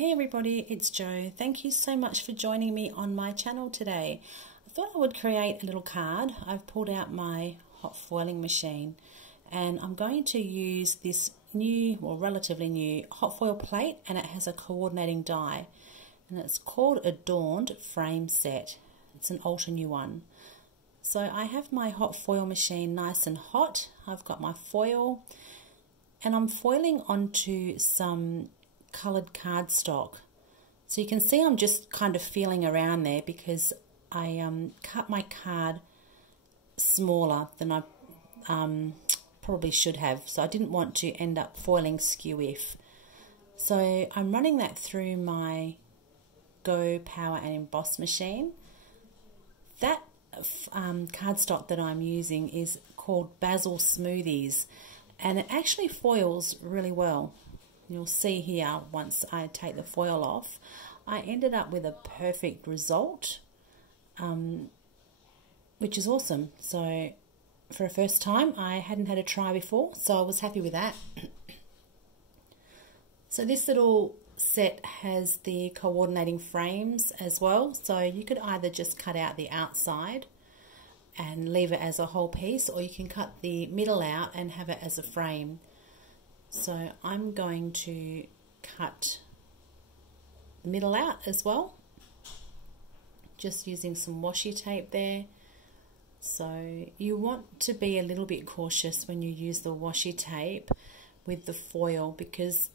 Hey everybody, it's Jo. Thank you so much for joining me on my channel today. I thought I would create a little card. I've pulled out my hot foiling machine and I'm going to use this new, or relatively new, hot foil plate, and it has a coordinating die and it's called Adorned Frame Set. It's an ultra new one. So I have my hot foil machine nice and hot. I've got my foil and I'm foiling onto some coloured cardstock. So you can see I'm just kind of feeling around there because I cut my card smaller than I probably should have. So I didn't want to end up foiling skew if. So I'm running that through my Go Power and Emboss machine. That cardstock that I'm using is called Basil Smoothies and it actually foils really well. You'll see here once I take the foil off, I ended up with a perfect result, which is awesome. So for a first time, I hadn't had a try before, so I was happy with that. So this little set has the coordinating frames as well, so you could either just cut out the outside and leave it as a whole piece, or you can cut the middle out and have it as a frame. So I'm going to cut the middle out as well, just using some washi tape there. So you want to be a little bit cautious when you use the washi tape with the foil, because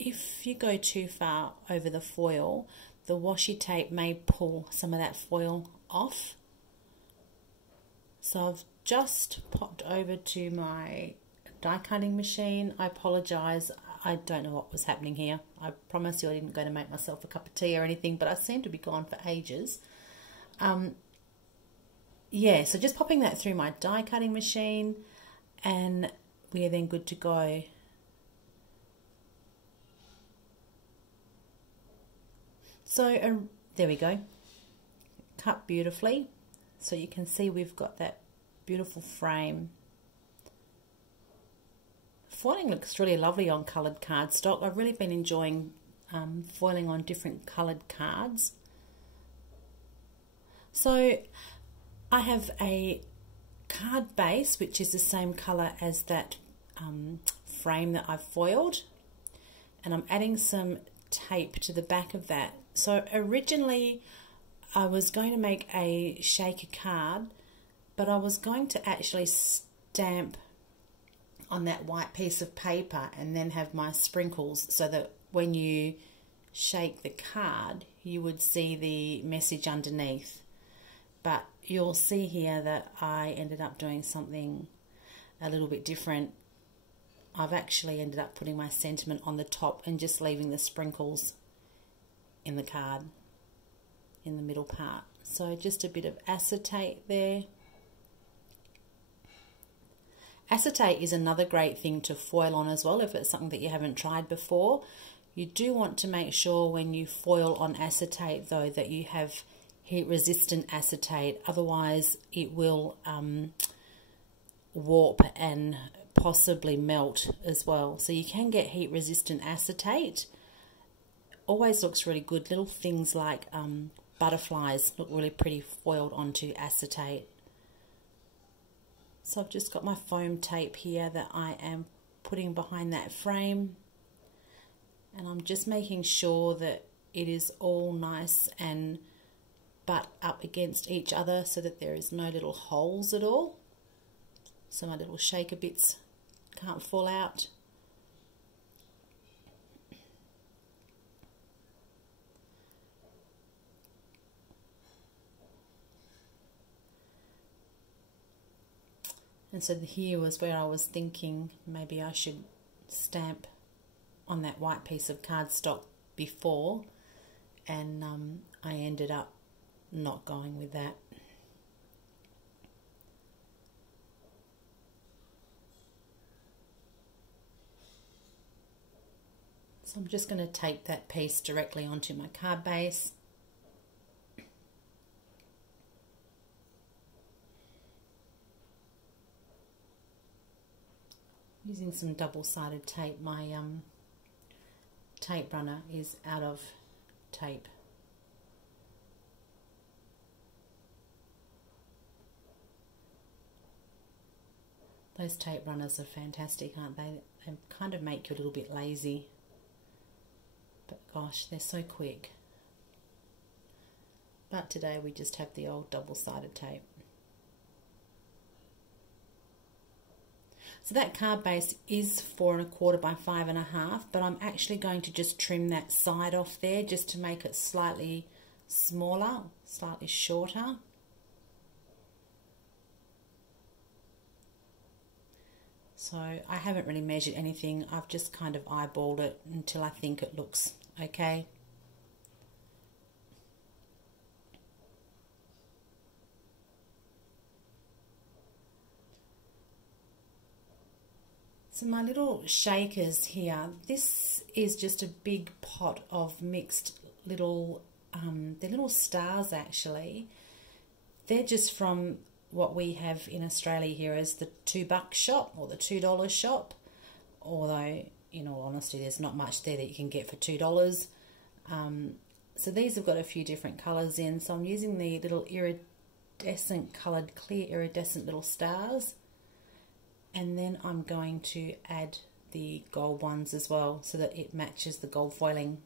if you go too far over the foil, the washi tape may pull some of that foil off. So I've just popped over to my die cutting machine. I apologise, I don't know what was happening here. I promise you I didn't go to make myself a cup of tea or anything, but I seem to be gone for ages. Yeah, so just popping that through my die cutting machine and we are then good to go. So there we go, cut beautifully. So you can see we've got that beautiful frame. Foiling looks really lovely on coloured cardstock. I've really been enjoying foiling on different coloured cards. So I have a card base which is the same colour as that frame that I've foiled, and I'm adding some tape to the back of that. So originally I was going to make a shaker card, but I was going to actually stamp on that white piece of paper and then have my sprinkles, so that when you shake the card you would see the message underneath. But you'll see here that I ended up doing something a little bit different. I've actually ended up putting my sentiment on the top and just leaving the sprinkles in the card in the middle part. So just a bit of acetate there. Acetate is another great thing to foil on as well if it's something that you haven't tried before. You do want to make sure when you foil on acetate though that you have heat resistant acetate, otherwise it will warp and possibly melt as well. So you can get heat resistant acetate. Always looks really good. Little things like butterflies look really pretty foiled onto acetate. So I've just got my foam tape here that I am putting behind that frame, and I'm just making sure that it is all nice and butt up against each other so that there is no little holes at all, so my little shaker bits can't fall out. And so here was where I was thinking maybe I should stamp on that white piece of cardstock before, and I ended up not going with that. So I'm just going to tape that piece directly onto my card base. Using some double-sided tape, my tape runner is out of tape. Those tape runners are fantastic, aren't they? They kind of make you a little bit lazy. But gosh, they're so quick. But today we just have the old double-sided tape. So that card base is 4 1/4 by 5 1/2, but I'm actually going to just trim that side off there just to make it slightly smaller, slightly shorter. So I haven't really measured anything. I've just kind of eyeballed it until I think it looks okay. So my little shakers here, this is just a big pot of mixed little, they're little stars actually. They're just from what we have in Australia here as the $2 shop or the $2 shop, although in all honesty there's not much there that you can get for $2. So these have got a few different colours in, so I'm using the little iridescent coloured, clear iridescent little stars, and then I'm going to add the gold ones as well so that it matches the gold foiling.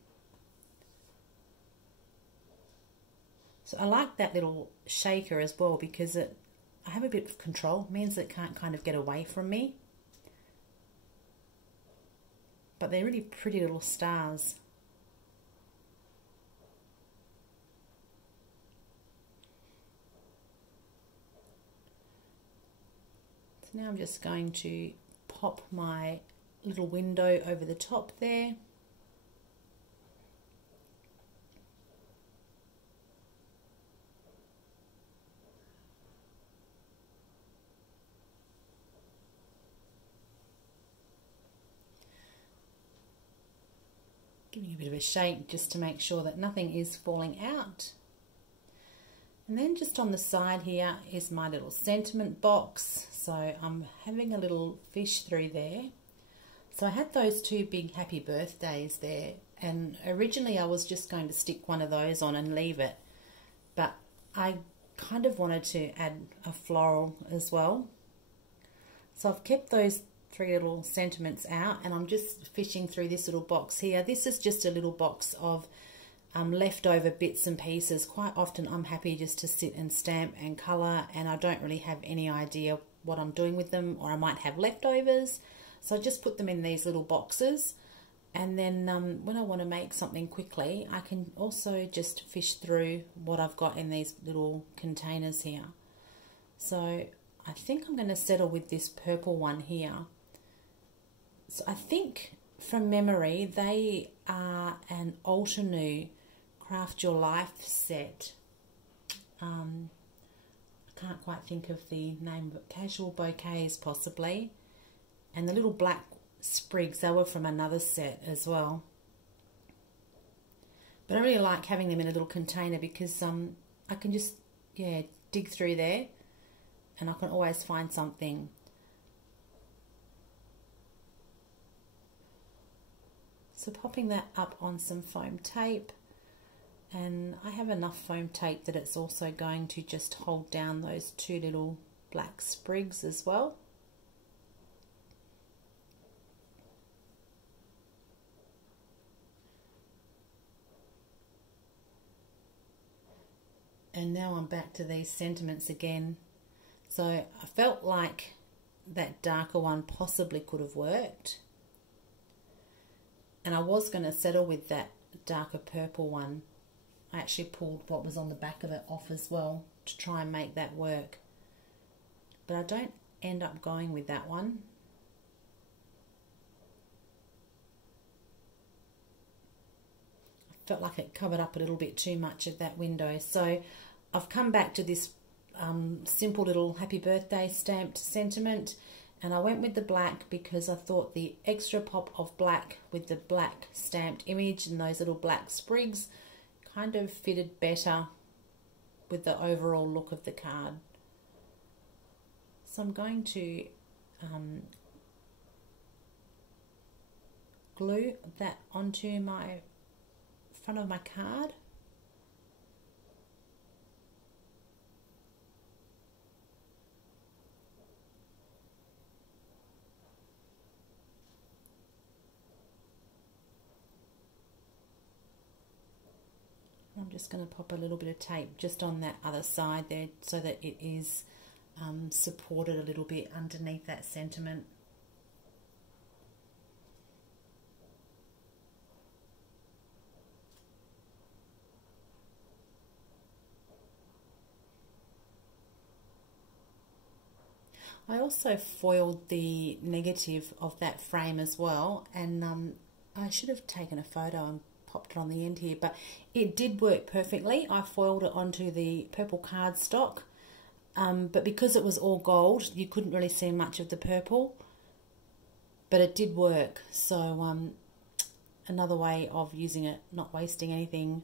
So I like that little shaker as well because I have a bit of control. It means it can't kind of get away from me. But they're really pretty little stars. So now I'm just going to pop my little window over the top there. Giving a bit of a shake just to make sure that nothing is falling out. And then just on the side here is my little sentiment box. So I'm having a little fish through there. So I had those two big happy birthdays there, and originally I was just going to stick one of those on and leave it, but I kind of wanted to add a floral as well. So I've kept those 3 little sentiments out, and I'm just fishing through this little box here. This is just a little box of leftover bits and pieces. Quite often I'm happy just to sit and stamp and colour, and I don't really have any idea what I'm doing with them, or I might have leftovers. So I just put them in these little boxes, and then when I want to make something quickly, I can also just fish through what I've got in these little containers here. So I think I'm going to settle with this purple one here. So I think from memory they are an Altenew Craft Your Life set. I can't quite think of the name, but Casual Bouquets possibly. And the little black sprigs, they were from another set as well. But I really like having them in a little container because I can just, yeah, dig through there and I can always find something. So popping that up on some foam tape, and I have enough foam tape that it's also going to just hold down those 2 little black sprigs as well. And now I'm back to these sentiments again. So I felt like that darker one possibly could have worked. And I was going to settle with that darker purple one. I actually pulled what was on the back of it off as well to try and make that work. But I don't end up going with that one. I felt like it covered up a little bit too much of that window. So I've come back to this simple little happy birthday stamped sentiment. And I went with the black because I thought the extra pop of black with the black stamped image and those little black sprigs kind of fitted better with the overall look of the card. So I'm going to glue that onto my front of my card. I'm just going to pop a little bit of tape just on that other side there so that it is supported a little bit underneath that sentiment. I also foiled the negative of that frame as well, and I should have taken a photo and popped it on the end here, but it did work perfectly. I foiled it onto the purple cardstock, but because it was all gold, you couldn't really see much of the purple, but it did work. So another way of using it, not wasting anything.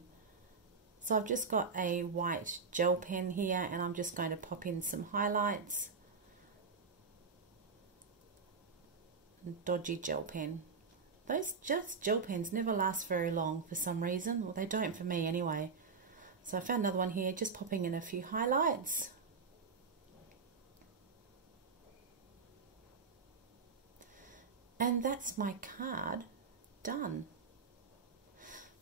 So I've just got a white gel pen here, and I'm just going to pop in some highlights. Dodgy gel pen. Those just gel pens never last very long for some reason. Well, they don't for me anyway. So I found another one here, just popping in a few highlights. And that's my card done.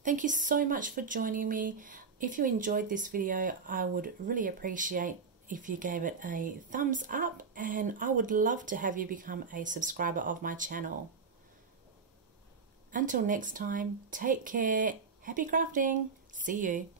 Thank you so much for joining me. If you enjoyed this video, I would really appreciate if you gave it a thumbs up, and I would love to have you become a subscriber of my channel. Until next time, take care, happy crafting, see you.